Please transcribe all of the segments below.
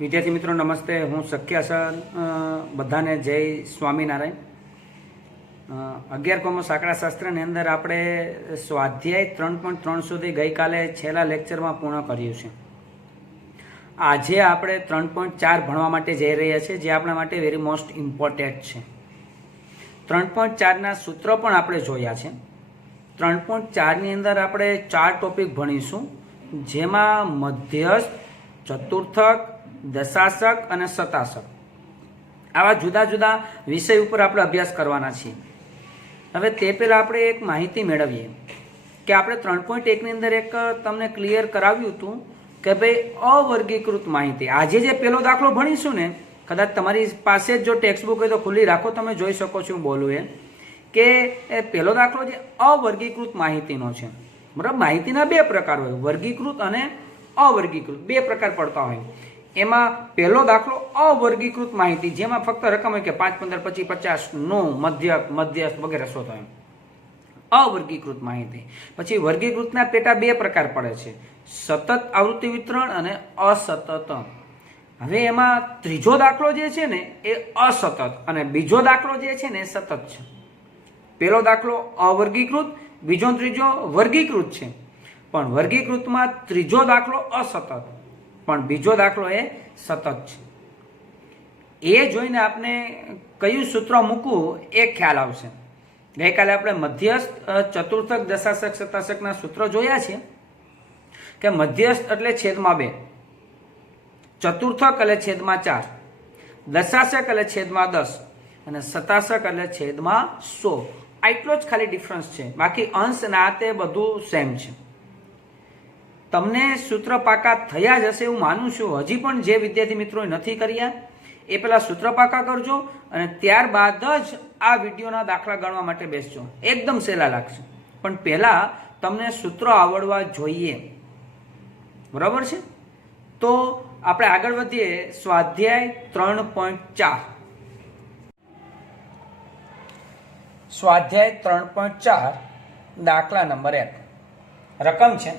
વિદ્યાર્થી મિત્રો નમસ્તે, હું શક્ય સર બધાને જય સ્વામિનારાયણ। 11 કોમર્સ આંકડાશાસ્ત્રની અંદર આપણે સ્વાધ્યાય 3.3 સુધી ગઈકાલે છેલ્લા લેક્ચરમાં પૂર્ણ કર્યું છે। આજે આપણે 3.4 ભણવા માટે જઈ રહ્યા છીએ, જે આપણા માટે વેરી મોસ્ટ ઇમ્પોર્ટન્ટ છે। 3.4ના સૂત્રો પણ આપણે જોયા છે। 3.4ની અંદર આપણે 4 ટોપિક ભણીશું, જેમાં મધ્યસ્થ, ચતુર્થક, દશાશક અને શતાશક આવા જુદા જુદા વિષય ઉપર આપણે અભ્યાસ કરવાના છીએ। હવે તે પહેલાં આપણે એક માહિતી મેળવીએ કે આપણે 3.1ની અંદર એક તમને ક્લિયર કરાવ્યું હતું કે ભાઈ અવર્ગીકૃત માહિતી। આજે જે પહેલો દાખલો ભણીશું ને, કદાચ તમારી પાસે જો ટેક્સ્ટ બુક હોય તો ખુલ્લી રાખો, તમે જોઈ શકો છો હું બોલું એ કે પહેલો દાખલો જે અવર્ગીકૃત માહિતીનો છે। બરાબર, માહિતીના બે પ્રકાર હોય, વર્ગીકૃત અને અવર્ગીકૃત, બે પ્રકાર પડતા હોય। એમાં પહેલો દાખલો અવર્ગીકૃત માહિતી, જેમાં ફક્ત રકમ હોય કે 5, 15, 25, 50 નો મધ્યસ્થ વગેરે શોધો એમ, અવર્ગીકૃત માહિતી। પછી વર્ગીકૃતના પેટા બે પ્રકાર પડે છે, સતત આવૃત્તિ વિતરણ અને અસતત। હવે એમાં ત્રીજો દાખલો જે છે ને એ અસતત અને બીજો દાખલો જે છે ને એ સતત છે। પહેલો દાખલો અવર્ગીકૃત, બીજો ત્રીજો વર્ગીકૃત છે, પણ વર્ગીકૃતમાં ત્રીજો દાખલો અસતત પણ બીજો દાખલો એ સતત છે। એ જોઈને આપણે કયું સૂત્ર મૂકવું એ ખ્યાલ આવશે। ગઈકાલે આપણે મધ્યસ્થ, ચતુર્થક, દશાશક, શતાશકના સૂત્રો જોયા છે કે મધ્યસ્થ એટલે છેદમાં 2, ચતુર્થક એટલે છેદમાં 4, દશાશક એટલે છેદમાં 10 અને શતાશક એટલે છેદમાં 100। આટલો જ ખાલી ડિફરન્સ છે, બાકી અંશ ના તે બધું સેમ છે। તમને સૂત્ર પાકા થયા જ હશે એવું માનું છું। હજી પણ જે વિદ્યાર્થી મિત્રોએ નથી કર્યા એ પહેલાં સૂત્ર પાકા કરજો અને ત્યારબાદ જ આ વિડીયોના દાખલા ગણવા માટે બેસજો, એકદમ સહેલા લાગશે। પણ પહેલાં તમને સૂત્રો આવડવા જોઈએ, બરાબર છે? તો આપણે આગળ વધીએ સ્વાધ્યાય 3.4। સ્વાધ્યાય 3.4 દાખલા નંબર 1 રકમ છે,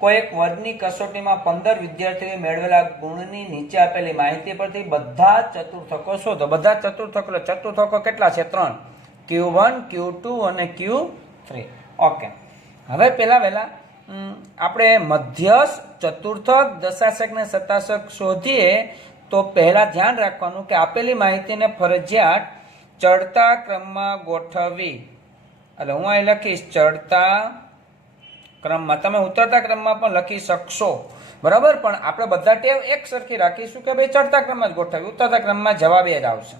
કોઈ એક વર્ગની કસોટીમાં 15 વિદ્યાર્થીઓએ મેળવેલા ગુણની નીચે આપેલી માહિતી પરથી બધા ચતુર્થકો શોધો। બધા ચતુર્થકો, ચતુર્થકો કેટલા છે? 3, Q1, Q2 અને Q3। ઓકે, હવે પહેલા આપણે મધ્યસ્થ, ચતુર્થક, દશાશક ને શતાશક શોધીએ તો પહેલા ધ્યાન રાખવાનું કે આપેલી માહિતીને ફરજિયાત ચડતા ક્રમમાં ગોઠવવી। એટલે હું અહીં લખીશ ચડતા ક્રમમાં, તમે ઉતરતા ક્રમમાં પણ લખી શકશો, બરાબર? પણ આપણે બધા ટેવ એક સરખી રાખીશું કે ભાઈ ચડતા ક્રમમાં જ ગોઠવી, ઉતરતા ક્રમમાં જવાબ એ જ આવશે।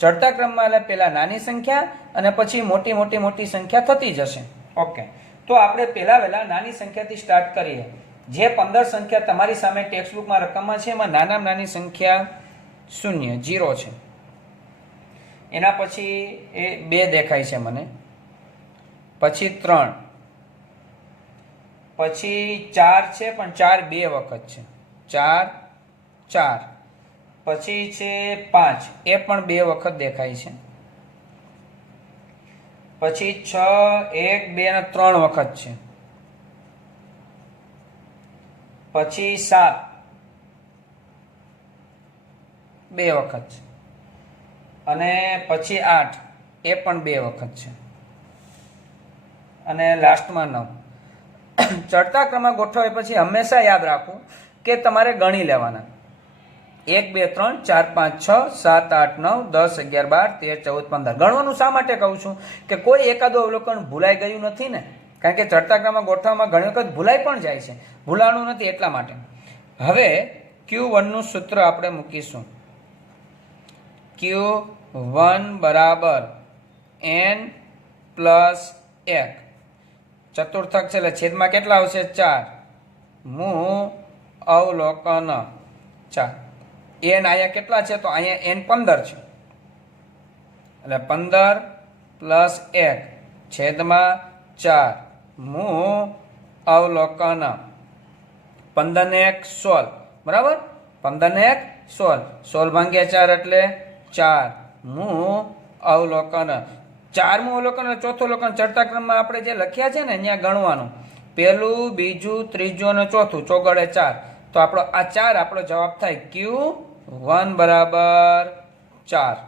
ચડતા ક્રમમાં એટલે પહેલા નાની સંખ્યા અને પછી મોટી સંખ્યા થતી જશે। ઓકે, તો આપણે પહેલા નાની સંખ્યાથી સ્ટાર્ટ કરીએ। જે 15 સંખ્યા તમારી સામે ટેક્સ્ટ બુકમાં રકમમાં છે એમાં નાનામાં નાની સંખ્યા 0 છે। એના પછી એ 2 દેખાય છે મને, પછી 3, પછી 4 છે પણ 4 2 વખત છે, 4, પછી છે 5, એ પણ 2 વખત દેખાય છે, પછી 6, 1, 2 અને 3 વખત છે, પછી 7, 2 વખત છે, અને પછી 8, એ પણ 2 વખત છે, અને લાસ્ટમાં 9। ચડતા ક્રમમાં ગોઠવે પછી હંમેશા યાદ રાખવું કે તમારે ગણી લેવાના, 1, 2, 3, 4, 5, 6, 7, 8, 9, 10, 11, 12, 13, 14, 15 ગણવાનું શા માટે કહું છું કે કોઈ એકાદો અવલોકન ભૂલાઈ ગયું નથી ને, કારણ કે ચડતા ક્રમમાં ગોઠવવામાં ઘણી વખત ભૂલાઈ પણ જાય છે, ભૂલાણું નથી એટલા માટે। હવે Q1 નું સૂત્ર આપણે મૂકીશું, Q1 બરાબર n પ્લસ 1, ચતુર્થક છે એટલે છેદમાં કેટલા આવશે? 4, મૂ અવલોકન 4। n અહીંયા કેટલા છે? તો અહીંયા n 15 છે, એટલે 15 પ્લસ 1 છેદમાં 4 મૂ અવલોકન 15 ને 1 16, બરાબર? 15 ને 1 16, 16 ભાગ્યા 4 એટલે 4 મૂ અવલોકન। 4મું અવલોકન અને ચોથું અવલોકન ચડતા ક્રમમાં આપણે જે લખ્યા છે ને અહીંયા ગણવાનું, પહેલું, બીજું, ત્રીજું અને ચોથું, ચોગડે 4, તો આપણો આ 4 આપણો જવાબ થાય Q1 બરાબર 4.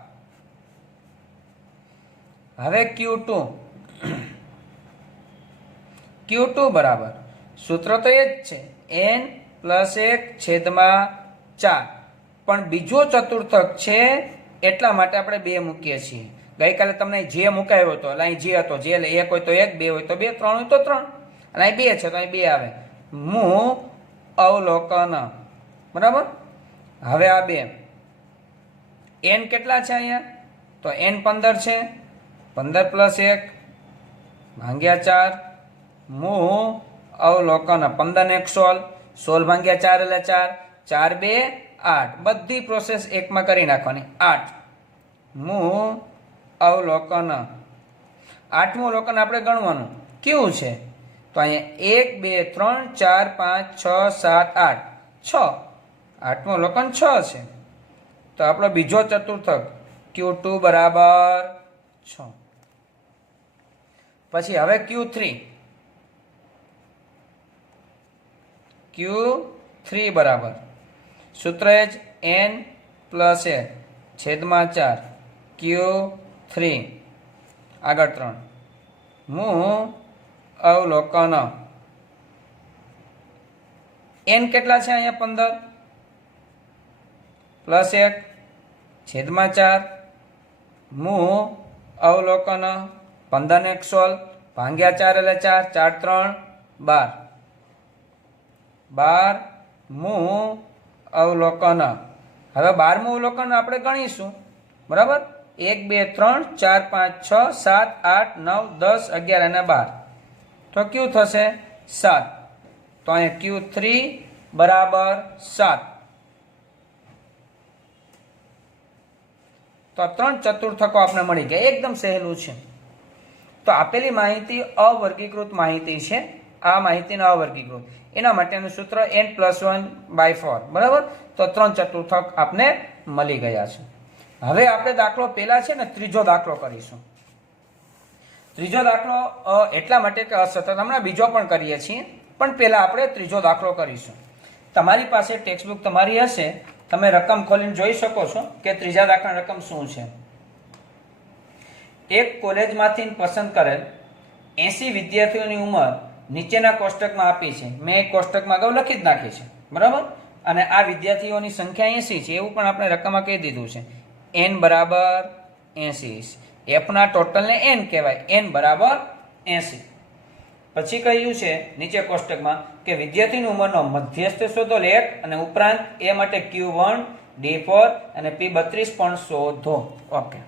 હવે Q2 બરાબર સૂત્ર તો એ જ છે n+1/4, પણ બીજો ચતુર્થક છે એટલા માટે આપણે 2 મૂકીએ છીએ. ગઈકાલે તમને જે મુકાયો હતો એટલે અહીં જે હતો, જે એટલે 1 હોય તો 1, 2 હોય તો 2, 3 હોય તો 3, અને અહીં 2 છે તો અહીં 2 આવે. મૂ અવલોકન. બરાબર. હવે આ 2 n કેટલા છે અહીંયા? તો n 15 છે. 15 + 1 ભાગ્યા 4 મૂ અવલોકન. 15 ને 1 16, 16 ભાગ્યા 4 એટલે 4, 4 2 8. બધી પ્રોસેસ એકમાં કરી નાખવાની. 8 મૂ અવલોકન. 8મું અવલોકન આપણે ગણવાનું કેવું છે? તો અહીંયા 1 2 3 4 5 6 7 8 6. 8મું અવલોકન 6 છે. તો આપણો બીજો ચતુર્થક Q2 બરાબર 6. પછી હવે Q3 બરાબર સૂત્ર જ n+1/4 Q3 આગળ 3 મૂ અવલોકન. n કેટલા છે અહીંયા? 15 + 1/4 મૂ અવલોકન. 15 ને 1 16 ભાગ્યા 4 એટલે 4, 4 3 12, 12 મૂ અવલોકન. હવે 12મું અવલોકન આપણે ગણીશું. બરાબર. 1 2 3 4 5 6 7 8 9 10 11 અને 12. તો Q થશે 7. તો અહીંયા Q3 બરાબર 7. તો 3 ચતુર્થકો આપણે મળી ગયા. એકદમ સહેલું છે. તો આપેલી માહિતી અવર્ગીકૃત માહિતી છે. આ માહિતીને અવર્ગીકૃત, એના માટેનું સૂત્ર n+1/4. બરાબર. તો 3 ચતુર્થક આપને મળી ગયા છે. હવે આપણે દાખલો પેલા છે ને ત્રીજો દાખલો કરીશું. ત્રીજો દાખલો એટલા માટે કે અસતત, હમણાં બીજો પણ કરીએ છીએ, પણ પેલા આપણે ત્રીજો દાખલો કરીશું. તમારી પાસે ટેક્સ્ટબુક તમારી હશે, તમે રકમ ખોલીને જોઈ શકો છો કે ત્રીજા દાખલાની રકમ શું છે. એક કોલેજમાંથી પસંદ કરેલ 80 વિદ્યાર્થીઓની ઉંમર નીચેના કોષ્ટકમાં આપી છે. મેં એક કોષ્ટકમાં અગાઉ લખી જ નાખી છે. બરાબર. અને આ વિદ્યાર્થીઓની સંખ્યા 80 છે એવું પણ આપણે રકમમાં કહી દીધું છે. n બરાબર 80. એફના ટોટલને n કહેવાય. n બરાબર 80. પછી કહ્યું છે નીચે કોષ્ટકમાં કે વિદ્યાર્થીની ઉંમરનો મધ્યસ્થ શોધો 1 અને ઉપરાંત એ માટે Q1, D4 અને P32 પણ શોધો. ઓકે.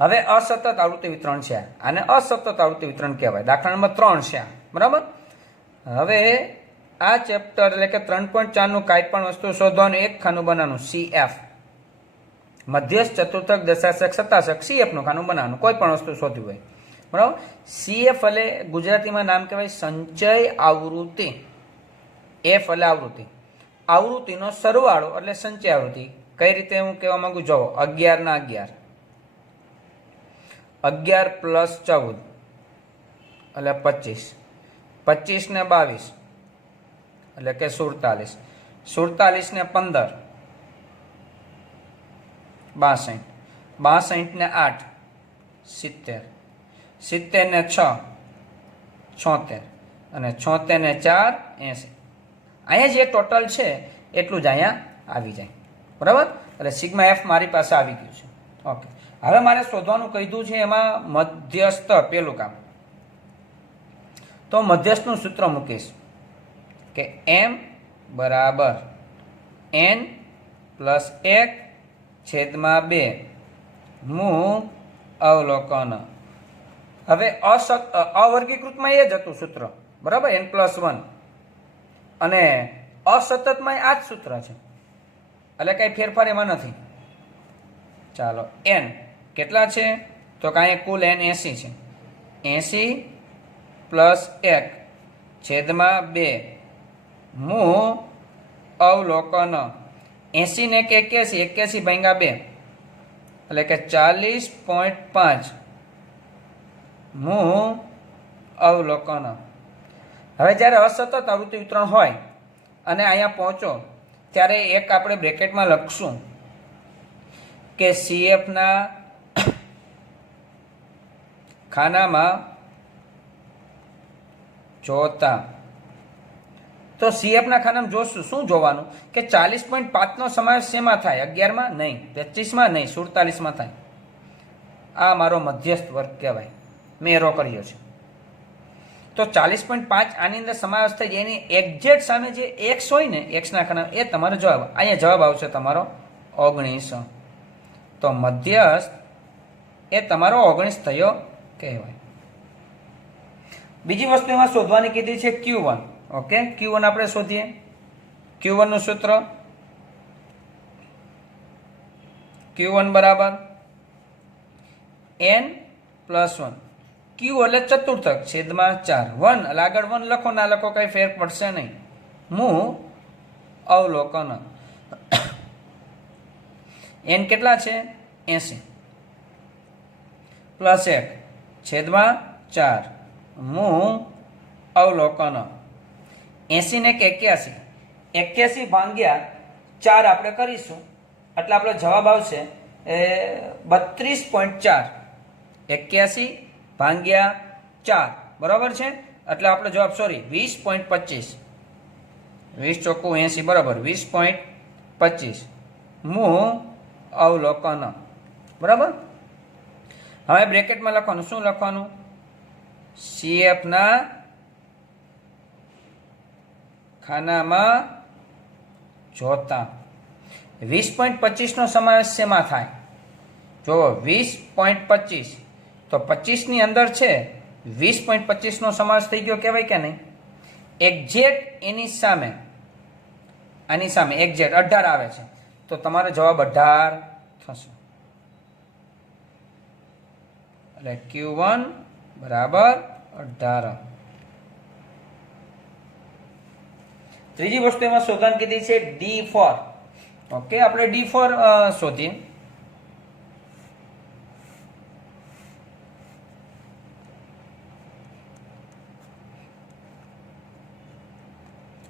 હવે અસતત આવૃત્તિ વિતરણ છે. આને અસતત આવૃત્તિ વિતરણ કહેવાય. દાખલા નંબર 3 છે. બરાબર. હવે આ ચેપ્ટર એટલે કે 3.4 નું કાંઈ પણ વસ્તુ શોધવાનું, એક ખાનું બનાવવાનું CF. મધ્યસ્થ, ચતુર્થક, દશાંશક, શતાંશક, CF નું ખાનું બનાવવાનું, કોઈ પણ વસ્તુ શોધવી હોય. બરાબર. CF એટલે ગુજરાતીમાં નામ કહેવાય સંચય આવૃત્તિ. F એટલે આવૃત્તિ. આવૃત્તિનો સરવાળો એટલે સંચય આવૃત્તિ. કઈ રીતે હું કહેવા માંગુ? જોવો. 11 ના 11, 11 + 14 એટલે 25, 25 ને 22 એટલે કે 47, 47 ને 15 62, 62 ને 8 70, 70 ને 6 76 અને 76 ને 4 80. અહીંયા જે ટોટલ છે એટલું જ અહીંયા આવી જાય. બરાબર. એટલે સિગ્મા એફ મારી પાસે આવી ગયું છે. ઓકે. હવે મારે શોધવાનું કીધું છે એમાં મધ્યસ્થ પેલું કામ. તો મધ્યસ્થનું સૂત્ર મૂકીશ કે m બરાબર n+1/2 મૂ અવલોકન. હવે અવર્ગીકૃતમાં એ જ હતું સૂત્ર. બરાબર. n+1 અને અસતતમાં આ જ સૂત્ર છે, એટલે કઈ ફેરફાર એમાં નથી. ચાલો. n કેટલા છે? તો કાંઈ કુલ n 80 છે. 80+1/2 મૂ અવલોકન. 80 ને 81, 81 ભાગ્યા 2 એટલે કે 40.5 મૂ અવલોકન. હવે જ્યારે અસતત આવૃત્તિ વિતરણ હોય અને અહીંયા પહોંચો ત્યારે એક આપણે બ્રેકેટમાં લખશું કે CFના ખાનામાં જોતા. તો CFના ખાનામાં જોશું શું જોવાનું કે 40.5નો સમાવેશ શેમાં થાય? 11માં નહીં, 25માં નહીં, 47માં થાય. આ મારો મધ્યસ્થ વર્ગ કહેવાય, મેં એરો કર્યો છે. તો 40.5 આની અંદર સમાવેશ થઈ જાય. એની એક્ઝેક્ટ સામે જે x હોય ને, xના ખાનામાં, એ તમારો જવાબ. અહીંયા જવાબ આવશે તમારો 19. તો મધ્યસ્થ એ તમારો 19 થયો કહેવાય. બીજી વસ્તુ એમાં શોધવાની કીધી છે Q1. ઓકે, Q1 આપણે શોધીએ. Q1 નું સૂત્ર Q1 બરાબર n + 1. Q એટલે ચતુર્થક છેદમાં 4. 1 એટલે આગળ 1 લખો, ના લખો કઈ ફેર પડશે નહીં. હું અવલોકન. n કેટલા છે? 80 + 1 છેદમાં 4. હું અવલોકન. 80 ને 81, 81 ભાગ્યા 4 આપણે કરીશું એટલે આપણો જવાબ આવશે 32.4. 81 ભાગ્યા 4 બરાબર છે એટલે આપણો જવાબ 20.25. 20 ચોખ્ખું 80 બરાબર 20.25. હું અવલોકન. બરાબર. હવે બ્રેકેટમાં લખવાનું. શું લખવાનું? CFના ખાનામાં જોતા. 20.25નો સમાવેશ શેમાં થાય? જુઓ, 20.25 તો 25ની અંદર છે, 20.25નો સમાવેશ થઈ ગયો કહેવાય કે નહીં? એક્ઝેક્ટ એની સામે, આની સામે એક્ઝેક્ટ 18 આવે છે, તો તમારો જવાબ 18 થશે. એટલે Q1 બરાબર 18. ત્રીજી વસ્તુ એમાં શોધવાની કીધી છે D4. ઓકે, આપણે D4 શોધીએ.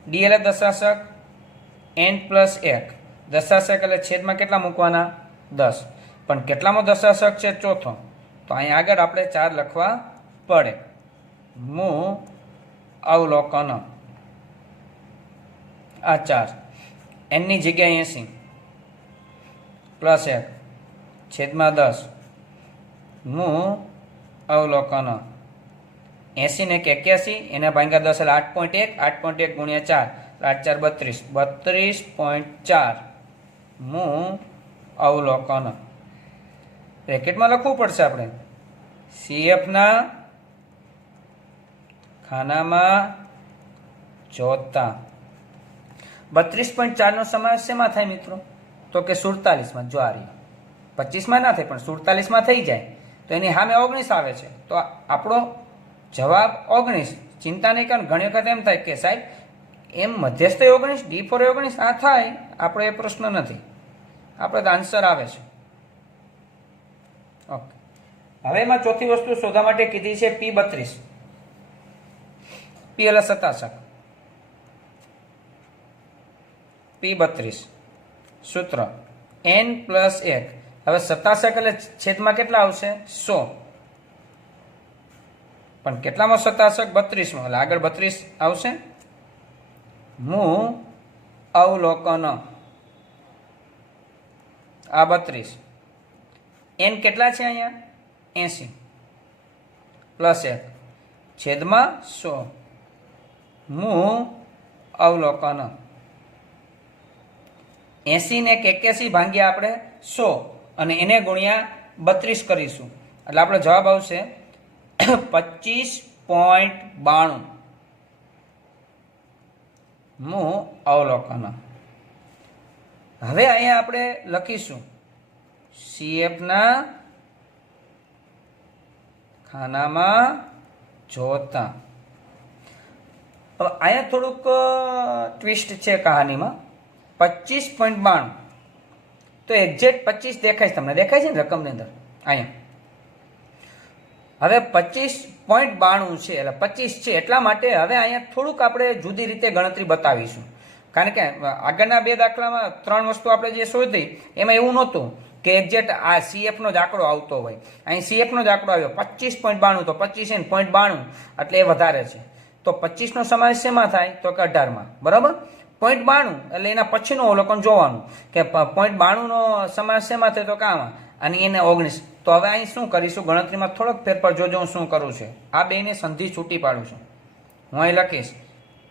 D એટલે દશાંશક, n + 1. દશાંશક એટલે છેદમાં કેટલા મૂકવાના? 10. પણ કેટલામાં દશાંશક છે? ચોથો. તો અહીંયા આગળ આપણે 4 લખવા પડે. હું અવલોકન. આ 4 n ની જગ્યાએ 80 + 1 છેદમાં 10. હું અવલોકન. 80 ને 81, એના ભાગ્યા 10 એટલે 8.1. 8.1 ગુણ્યા 4 8 4 32. 32.4. હું અવલોકન. બ્રેકેટમાં લખવું પડશે આપણે. CFના ખાનામાં જોતા. 32.4નો સમાવેશ શેમાં થાય મિત્રો? તો કે 47માં. જો આ રહી 25માં ના થાય પણ 47માં થઈ જાય તો એની સામે 19 આવે છે, તો આપણો જવાબ 19. ચિંતા નહીં, કારણ ઘણી વખત એમ થાય કે સાહેબ એમ મધ્યસ્થ 19, D4 19, આ થાય. આપણો એ પ્રશ્ન નથી, આપણે તો આન્સર આવે છે. ઓકે, હવે એમાં ચોથી વસ્તુ શોધવા માટે કીધી છે P32. P એટલે શતાંશક. P32 સૂત્ર n + 1. હવે શતાંશક એટલે છેદમાં કેટલા આવશે? 100. પણ કેટલામાં શતાંશક? 32માં, એટલે આગળ 32 આવશે. હું અવલોકન. આ 32. n કેટલા છે અહીંયા? 80 + 1 છેદમાં 100. હું અવલોકન. 80 ને 81 ભાગ્યા આપણે 100 અને એને ગુણ્યા 32 કરીશું એટલે આપણો જવાબ આવશે 25.92. હું અવલોકન. હવે અહીંયા આપણે લખીશું CFના ખાનામાં જોતા. હવે અહીંયા થોડુંક ટ્વિસ્ટ છે કહાનીમાં. 25.92 તો એક્ઝેક્ટ 25 દેખાય છે તમને, દેખાય છે ને રકમની અંદર અહીંયા. હવે 25.92 છે એટલે 25 છે એટલા માટે હવે અહીંયા થોડુંક આપણે જુદી રીતે ગણતરી બતાવીશું. કારણ કે આગળના બે દાખલામાં 3 વસ્તુ આપણે જે શોધી એમાં એવું નહોતું કે એક્ઝેક્ટ આ CF નો જ આંકડો આવતો હોય. અહીં CF નો જ આંકડો આવ્યો 25.92, તો 25.92 એટલે એ વધારે છે. તો 25 નો સમાવેશ શેમાં થાય? તો કે 18માં. બરાબર, 0.92 એટલે એના પછીનું અવલોકન જોવાનું કે 0.92 નો સમાવેશ શેમાં થાય? તો કામાં. અને એને 19. તો હવે અહીં શું કરીશું? ગણતરીમાં થોડોક ફેરફાર જોજો હું શું કરું છું. આ બેને સંધિ છૂટી પાડું છું. હું અહીં લખીશ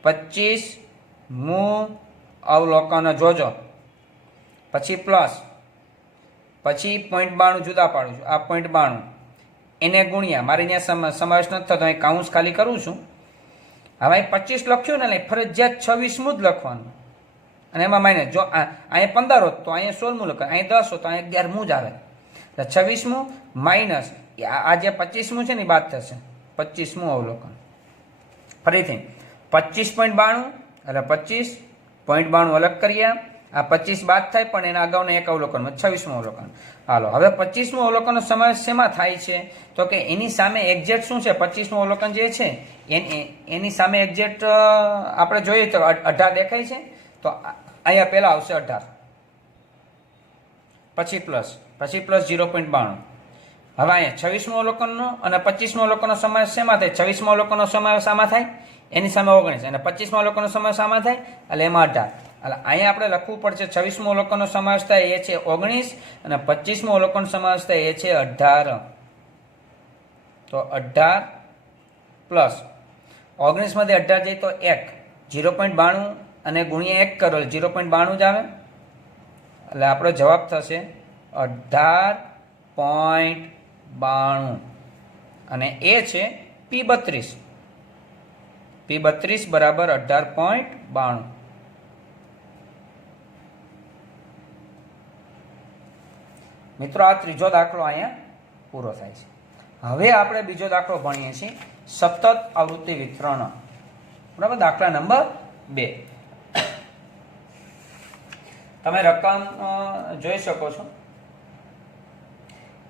25મું અવલોકન જોજો, પછી પ્લસ, પછી 0.92 જુદા પાડું છું. આ 0.92 એને ગુણ્યા, મારે અહીંયા સમાવેશ નથી થતો, અહીં કાઉન્સ ખાલી કરું છું. હવે 25 લખ્યું ને એટલે ફરજિયાત 26મું જ લખવાનું, અને એમાં માઇનસ. જો અહીંયા 15 હોત તો અહીંયા 16મું લખવાનું, અહીં 10 હોત તો અહીંયા 11મું જ આવે. એટલે 26મું માઇનસ આ જે 25મું છે ને બાદ થશે, 25મું અવલોકન. ફરીથી 25.92 એટલે 25.92 અલગ કરીએ. આ 25 બાદ થાય પણ એના અગાઉના એક અવલોકન 26મું અવલોકન. હાલો, હવે 25મું અવલોકનનો સમાવેશ શેમાં થાય છે? તો કે એની સામે એક્ઝેક્ટ શું છે? 25મું અવલોકન જે છે એની સામે એક્ઝેક્ટ આપણે જોઈએ તો 18 દેખાય છે. તો અહીંયા પહેલા આવશે 18, પછી પ્લસ 0.92. હવે અહીંયા 26મું અવલોકનનો અને 25મું અવલોકનનો સમાવેશ શેમાં થાય? 26મું અવલોકનનો સમાવેશ આમાં થાય, એની સામે 19, અને 25મું અવલોકનનો સમાવેશ આમાં થાય એટલે એમાં 18. એટલે અહીંયા આપણે લખવું પડશે 26મું અવલોકનનો સમાવેશ થાય એ છે 19, અને 25મું અવલોકન સમાવેશ થાય એ છે 18. તો 18 પ્લસ 19 માંથી 18 જાય તો 1, 0.92 અને ગુણ્યા 1 કરો એટલે 0.92 જ આવે. એટલે આપણો જવાબ થશે 18.92, અને એ છે P32. P32 બરાબર 18.92. મિત્રો, આ ત્રીજો દાખલો અહીંયા પૂરો થાય છે. હવે આપણે બીજો દાખલો ભણીએ છીએ, સતત આવૃત્તિ વિતરણ. બરાબર, દાખલા નંબર 2. તમે રકમ જોઈ શકો છો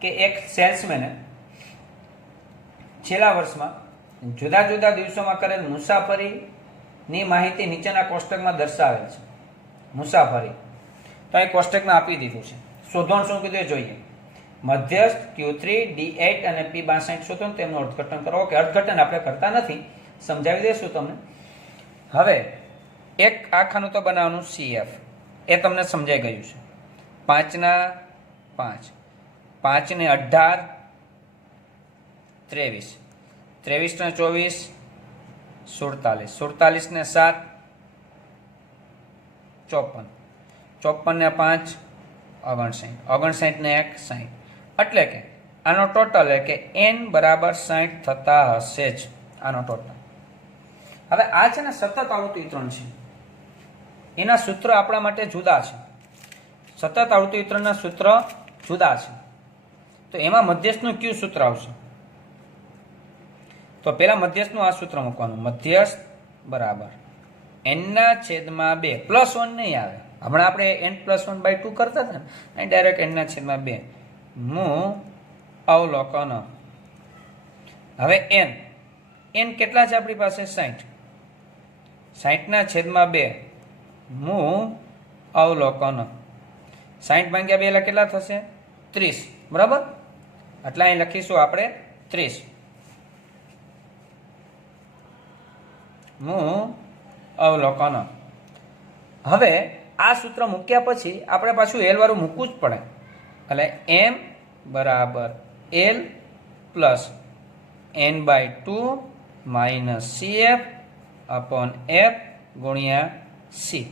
કે એક સેલ્સમેને છેલ્લા વર્ષમાં જુદા જુદા દિવસોમાં કરેલ મુસાફરીની માહિતી નીચેના કોષ્ટકમાં દર્શાવેલ છે. મુસાફરી તો એ કોષ્ટકમાં આપી દીધું છે. શોધવાનું શું કીધું એ જોઈએ. મધ્યસ્થ Q3, D8 અને P62 શોધો, તેમનું અર્થઘટન કરો. કે અર્થઘટન આપણે કરતા નથી, સમજાવી દઈશું તમને. હવે એક આ ખાનું તો બનાવવાનું CF, એ તમને સમજાઈ ગયું છે. 5 ના 5, 5 ને 18, 23, 23 ને 24, 47, 47 ને 7, 54, 54 ને 5, 59, 59 ને 1, 60. એટલે કે આનો ટોટલ કે n બરાબર 60 થતા હશે જ આનો ટોટલ. હવે આ છે ને સતત આવૃત્તિ વિતરણ છે, એના સૂત્ર આપણા માટે જુદા છે. સતત આવૃત્તિ વિતરણના સૂત્ર જુદા છે. તો એમાં મધ્યસ્થનું કયું સૂત્ર આવશે? તો પેલા મધ્યસ્થનું આ સૂત્ર મૂકવાનું. મધ્યસ્થ બરાબર n/2 +1 નહીં આવે. હમણાં આપણે n+1/2 કરતા હતા ને, અહીં ડાયરેક્ટ n/2 મું અવલોકન. હવે n કેટલા છે આપણી પાસે? 60. 60/2 મું અવલોકન. 60 ભાગ્યા 2 એટલે કેટલા થશે? 30. બરાબર, એટલે અહીં લખીશું આપણે 30 મું અવલોકન. હવે આ સૂત્ર મૂક્યા પછી આપણે પાછું L વાળું મૂકવું જ પડે. એટલે m બરાબર L plus n/2 minus CF upon F ગુણ્યા C.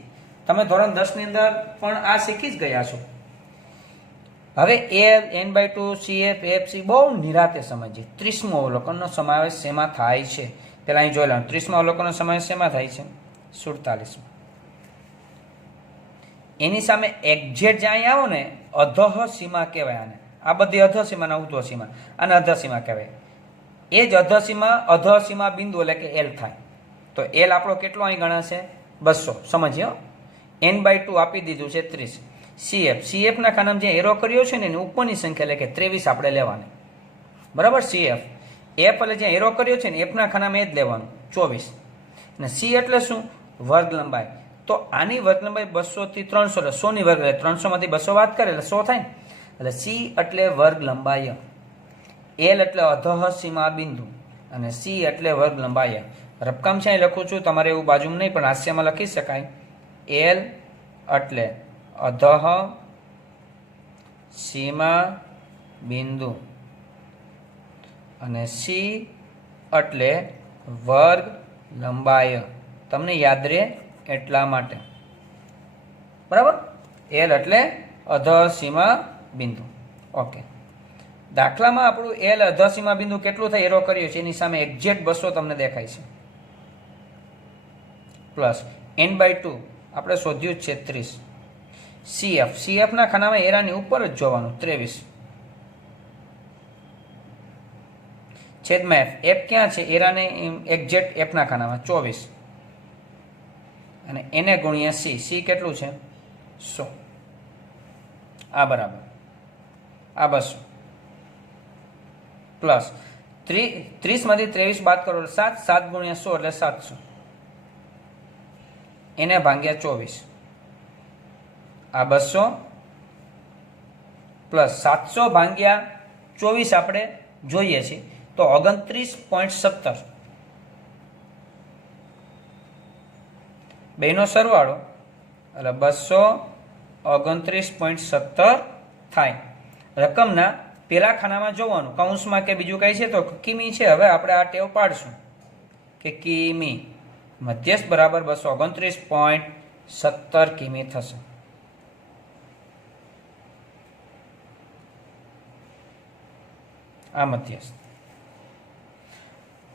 તમે ધોરણ 10 ની અંદર પણ આ શીખી જ ગયા છો. હવે L, n/2, CF, FC બહુ નિરાતે સમજીએ. 30મું અવલોકનનો સમાવેશ શેમાં થાય છે? પેલા અહીં જોઈ લો. 30મું અવલોકનનો સમાવેશ શેમાં થાય છે? 47. એની સામે એક્ઝેક્ટ જ્યાં અહીં આવો ને, અધઃ સીમા કહેવાય આને. આ બધી અધઃ સીમા ને ઉધ્વ સીમા, અને અધઃ સીમા કહેવાય. એ જ અધઃ સીમા બિંદુ એટલે કે L થાય. તો L આપણો કેટલો અહીં ગણાશે? 200. સમજ્યો? n/2 આપી દીધું છે 30. CF ના ખાનામાં જે એરો કર્યો છે ને એની ઉપરની સંખ્યા એટલે કે 23 આપણે લેવાની. બરાબર, CF. F એટલે જે એરો કર્યો છે ને F ના ખાનામાં એ જ લેવાનું 24. અને C એટલે શું? વર્ગ લંબાઈ. તો તો આની વર્ગ લંબાઈ 200 થી 300 એટલે 100 ની વર્ગ, 300 માંથી 200 બાદ કરે એટલે 100 થાય. એટલે સી એટલે વર્ગ લંબાઈ, એલ એટલે અધઃ સીમા બિંદુ અને સી એટલે વર્ગ લંબાઈ. રકમ છે અહીં લખું છું, તમારે એવું બાજુમાં નહીં પણ હાસ્યમાં લખી શકાય. એલ એટલે અધઃ સીમા બિંદુ અને સી એટલે વર્ગ લંબાઈ. તમને યાદ રહે એટલા માટે, બરાબર. એલ એટલે અધઃ સીમા બિંદુ. ઓકે, દાખલામાં આપણું એલ અધઃ સીમા બિંદુ કેટલું થાય એરો કર્યો છે, એની સામે એક્ઝેક્ટ 200 તમને દેખાય છે. પ્લસ n/2 આપણે શોધ્યું જ છે 30. સીએફ ના ખાનામાં એરાની ઉપર જ જોવાનું 23 છેદમાં એફ ક્યાં છે, એરાને એક્ઝેક્ટ એફ ના ખાનામાં 24 અને એને ગુણ્યા સી કેટલું છે 100. આ બરાબર આ 200 પ્લસ 30 માંથી 23 બાદ કરો એટલે 7 ગુણ્યા 100 એટલે 700 એને ભાગ્યા 24. આ 200 પ્લસ 700 ભાગ્યા 24 આપણે જોઈએ છીએ તો 29.17. બેનો સરવાળો એટલે 229.17 થાય. રકમના પેલા ખાનામાં જોવાનું, કૌંસમાં કે બીજું કઈ છે તો કિમી છે. હવે આપણે આ ટેવ પાડશું કે કિમી મધ્યસ્થ બરાબર 229.17 કિમી થશે. આ મધ્યસ્થ.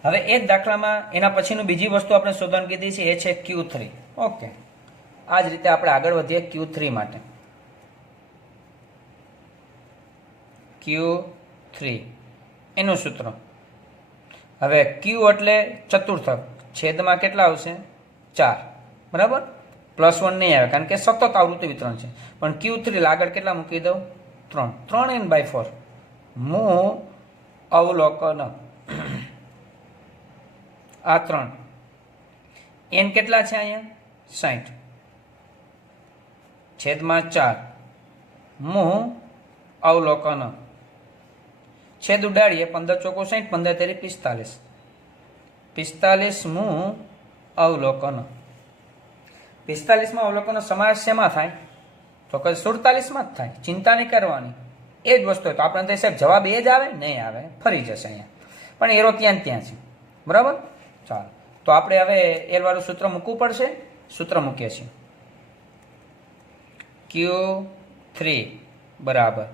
હવે એ જ દાખલામાં એના પછીનું બીજી વસ્તુ આપણે શોધવાની કીધી છે, એ છે Q3. ઓકે, આ જ રીતે આપણે આગળ વધીએ Q3 માટે. Q3 એનું સૂત્ર. હવે Q એટલે ચતુર્થક, છેદમાં કેટલા આવશે 4, બરાબર. +1 નહીં આવે કારણ કે સતત આવૃત્તિ વિતરણ છે. પણ Q3 આગળ કેટલા મૂકી દઉં 3, 3n/4 મૂ અવલોકન. આ 3 n કેટલા છે અહીંયા 60 છેદમાં 4 મૂ અવલોકન. છેદ ઉડાડીએ 15 ચોકો 60, 15 તેરી 45, 45 મૂ અવલોકન. 45માં અવલોકનનો સમાવેશ શેમાં થાય તો કે 47માં જ થાય. ચિંતા નહીં કરવાની, એ જ વસ્તુ. તો આપણે તો સાહેબ જવાબ એ જ આવે નહીં આવે, ફરી જશે અહીંયા, પણ એરો ત્યાં છે, બરાબર. ચાલો, તો આપણે હવે એલ વાળું સૂત્ર મૂકવું પડશે. સૂત્ર મૂકીએ છીએ. Q3 બરાબર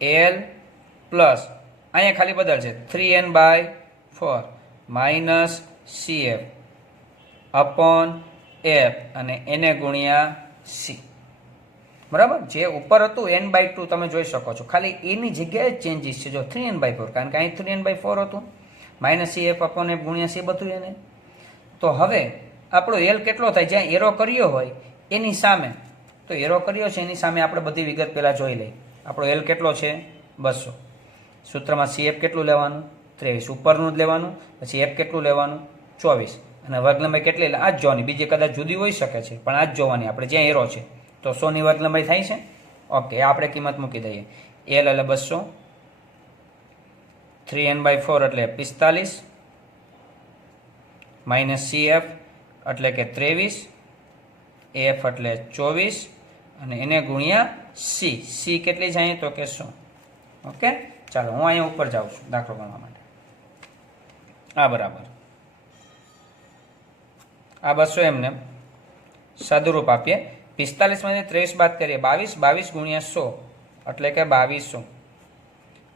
એલ પ્લસ અહીંયા ખાલી બદલશે 3n/4 minus CF upon F અને એને ગુણ્યા સી. બરાબર, જે ઉપર હતું n/2 તમે જોઈ શકો છો, ખાલી એની જગ્યાએ ચેન્જીસ છે. જો 3n/4 કારણ કે અહીં 3n/4 હતું, માઇનસ CF અપોન એફ ગુણ્યા સી બધું એને. તો હવે આપણો એલ કેટલો થાય, જ્યાં એરો કર્યો હોય એની સામે, તો એરો કર્યો છે એની સામે આપણે બધી વિગત પહેલાં જોઈ લઈએ. આપણો એલ કેટલો છે 200. સૂત્રમાં CF કેટલું લેવાનું 23, ઉપરનું જ લેવાનું. પછી એફ કેટલું લેવાનું 24 અને વર્ગ લંબાઈ કેટલી, આ જ જોવાની, બીજી કદાચ જુદી હોઈ શકે છે પણ આ જ જોવાની આપણે જ્યાં એરો છે. તો 100 ની વર્ગ લંબાઈ થાય છે. ઓકે, આપણે કિંમત મૂકી દઈએ. એલ એટલે 200, 3n/4 એટલે 45 માઇનસ CF એટલે કે 23, એફ એટલે 24 અને એને ગુણ્યા સી કેટલી છે અહીંયા તો કે 100. ઓકે, ચાલો હું અહીંયા ઉપર જાઉં છું દાખલો ગણવા માટે. આ બરાબર આ 200 એમને સદરૂપ આપીએ. 45 માંથી 23 બાદ કરીએ 22 ગુણ્યા 100 એટલે કે 2200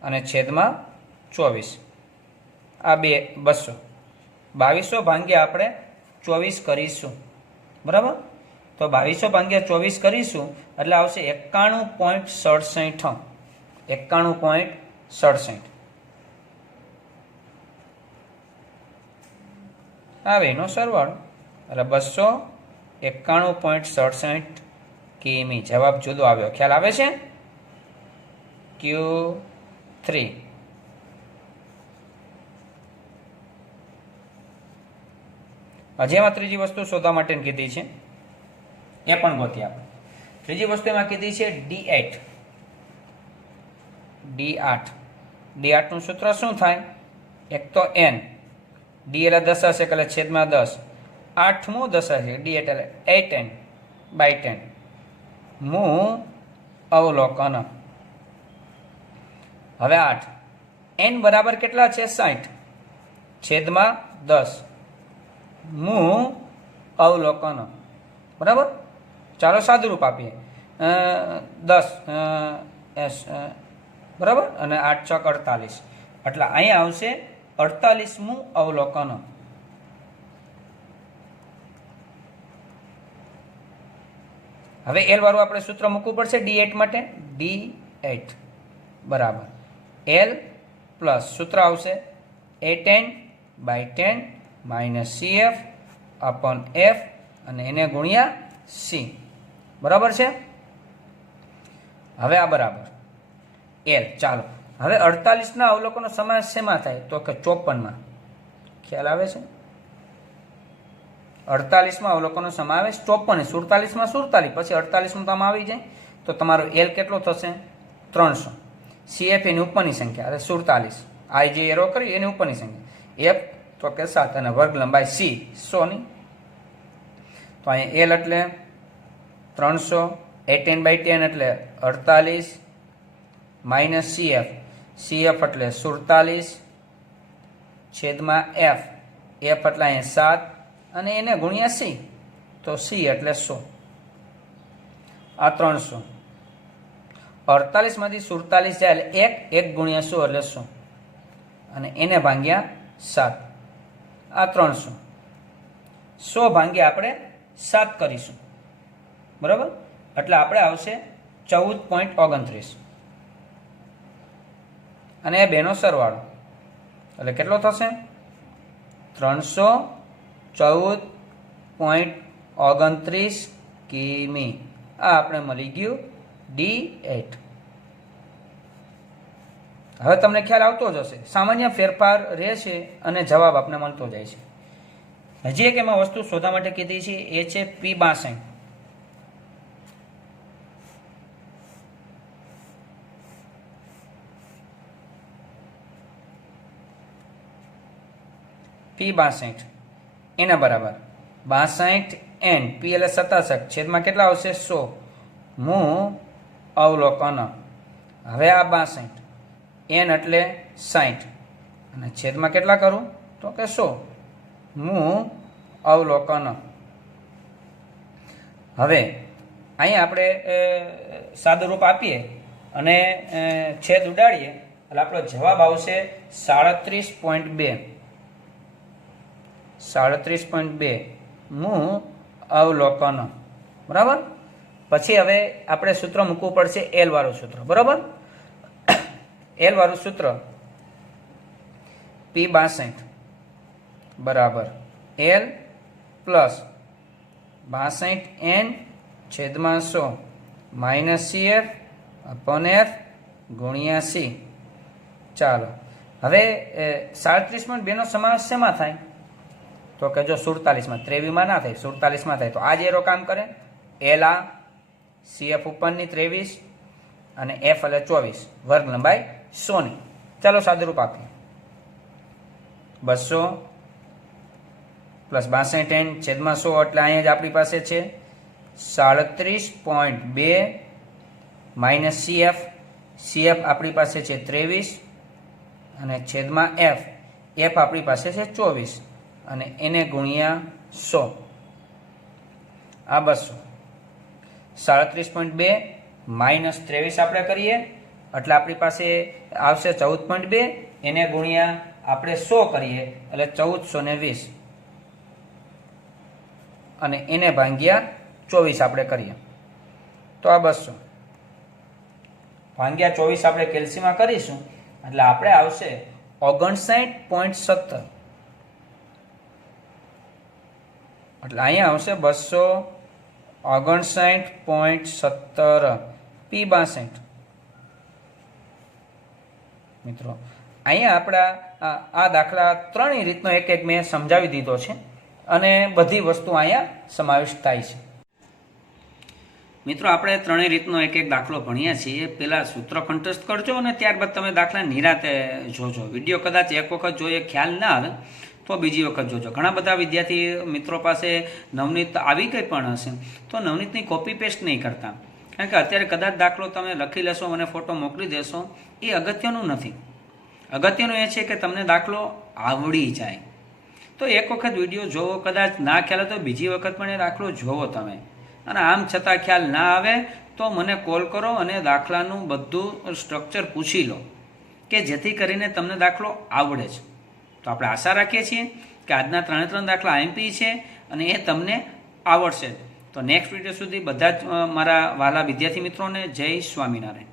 અને છેદમાં 24. આ 200 2200 ભાગ્યા આપણે 24 કરીશું, બરાબર. તો 2200 ભાગ્યા 24 કરીશું એટલે આવશે 91.67. 91.67 આવે એનો સરવાળો એટલે 291.67 કિમી. જવાબ જુદો આવ્યો, ખ્યાલ આવે છે. Q3. હજી એમાં ત્રીજી વસ્તુ શોધવા માટેની કીધી છે. એ પણ ગોતી આપણે. ત્રીજી વસ્તુ એમાં કીધી છે D8. D8 નું સૂત્ર શું થાય? એક તો n, d એટલે દશાંશ એટલે છેદમાં 10, 8મું દશાંશ d એટલે 8n/10 મું અવલોકન. હવે 8 n બરાબર કેટલા છે? 60 છેદમાં 10 મું અવલોકન. બરાબર, ચાલો સાદુરૂપ આપીએ. 10 બરાબર, અને 8 ચોક 48, એટલે અહીંયા આવશે 48મું અવલોકન. હવે એલ વાળું આપણે સૂત્ર મૂકવું પડશે D8 માટે. D8 બરાબર એલ પ્લસ સૂત્ર આવશે 8n/10 - CF અપોન F અને એને ગુણ્યા C. બરાબર છે. હવે આ બરાબર એલ. ચાલો હવે 48ના અવલોકનો સમાવેશ શેમાં થાય? તો કે 54માં. ખ્યાલ આવે છે? 48માં અવલોકનો સમાવેશ 54, 47માં 47, પછી 48માં તો આમાં આવી જાય. તો તમારો એલ કેટલો થશે? 300. CF એની ઉપરની સંખ્યા, અરે 47, આ જે એરો કરી એની ઉપરની સંખ્યા. F તો કે 7 અને વર્ગ લંબાઈ C 100ની. તો અહીંયા એલ એટલે 300, 18/10 એટલે 48 માઇનસ CF એટલે 47 છેદમાં F એટલે અહીંયા 7 અને એને ગુણ્યા C, તો C એટલે 100. આ 300. 48માંથી 47 જાય એટલે 1 ગુણ્યા 100 એટલે 100 અને એને ભાગ્યા 7. આ 300. 100 ભાગ્યા આપણે 7 કરીશું. બરાબર, એટલે આપણે આવશે 14.29 અને એ બેનો સરવાળો એટલે કેટલો થશે? 314.29 કિમી. આ આપણે મળી ગયું D8. હવે તમને ખ્યાલ આવતો જ હશે, સામાન્ય ફેરફાર રહેશે અને જવાબ આપણે મળતો જાય છે. હજી એક એમાં વસ્તુ શોધવા માટે કીધી છે, એ છે P62. P62 એના બરાબર 62n, P એટલે 67 છેદમાં કેટલા આવશે? 100 મું અવલોકન. હવે આ 62, n એટલે 60 અને છેદમાં કેટલા કરું? તો કે 100 મું અવલોકન. હવે અહીંયા આપણે સાદુરૂપ આપીએ અને છેદ ઉડાડીએ એટલે આપણો જવાબ આવશે 37.2. 37.2 મું અવલોકન. બરાબર, પછી હવે આપણે સૂત્ર મૂકવું પડશે એલ વાળું સૂત્ર. બરાબર, એલ વાળું સૂત્ર P62 બરાબર એલ પ્લસ 62n છેદમાં 100 માઇનસ CF અપોન F ગુણ્યા C. ચાલો હવે 37.2 નો સમાવેશ શેમાં થાય? તો કે જો 47માં, 23માં ના થાય, 47માં થાય. તો આ જ એરો કામ કરે. એલ આ, CF ઉપરની 23 અને F એટલે 24, વર્ગ લંબાઈ 100ની. ચાલો સાદુરૂપ આપીએ. 200 પ્લસ 62n છેદમાં 100 એટલે અહીંયા જ આપણી પાસે છે 37.2 માઇનસ CF આપણી પાસે છે 23 અને છેદમાં F આપણી પાસે છે 24 અને એને ગુણ્યા 100. આ 200. 37.2 માઇનસ 23 આપણે કરીએ એટલે આપણી પાસે આવશે 14.2, એને ગુણ્યા આપણે 100 કરીએ એટલે 1420 અને એને ભાગ્યા 24 આપણે કરીએ તો આ 200 ભાગ્યા 24 આપણે કેલ્સીમાં કરીશું એટલે આપણે આવશે 59.17. એટલે અહીંયા આવશે 259.17 P62. મિત્રો અહીંયા આપણા આ દાખલા ત્રણેય રીતનો એક મેં સમજાવી દીધો છે અને બધી વસ્તુ અહીંયા સમાવિષ્ટ થાય છે. મિત્રો આપણે ત્રણેય રીતનો એક એક દાખલો ભણ્યા છીએ. પહેલાં સૂત્ર કંઠસ્થ કરજો અને ત્યારબાદ તમે દાખલા નિરાતે જોજો. વિડીયો કદાચ એક વખત જોઈએ ખ્યાલ ના આવે તો બીજી વખત જોજો. ઘણા બધા વિદ્યાર્થી મિત્રો પાસે નવનીત આવી ગઈ પણ હશે તો નવનીતની કોપી પેસ્ટ નહીં કરતા, કારણ કે અત્યારે કદાચ દાખલો તમે લખી લેશો અને ફોટો મોકલી દેશો એ અગત્યનું નથી. અગત્યનું એ છે કે તમને દાખલો આવડી જાય. તો એક વખત વિડીયો જોવો, કદાચ ના ખ્યાલ હોય તો બીજી વખત પણ એ દાખલો જોવો તમે. અને આમ છતાં ખ્યાલ ના આવે તો મને કોલ કરો અને દાખલાનું બધું સ્ટ્રક્ચર પૂછી લો કે જેથી કરીને તમને દાખલો આવડે છે. તો આપણે આશા રાખીએ છીએ કે આજના 3 દાખલા આઈએમપી છે અને એ તમને આવડશે. તો નેક્સ્ટ વિડીયો સુધી બધા જ મારા વાલા વિદ્યાર્થી મિત્રોને જય સ્વામિનારાયણ.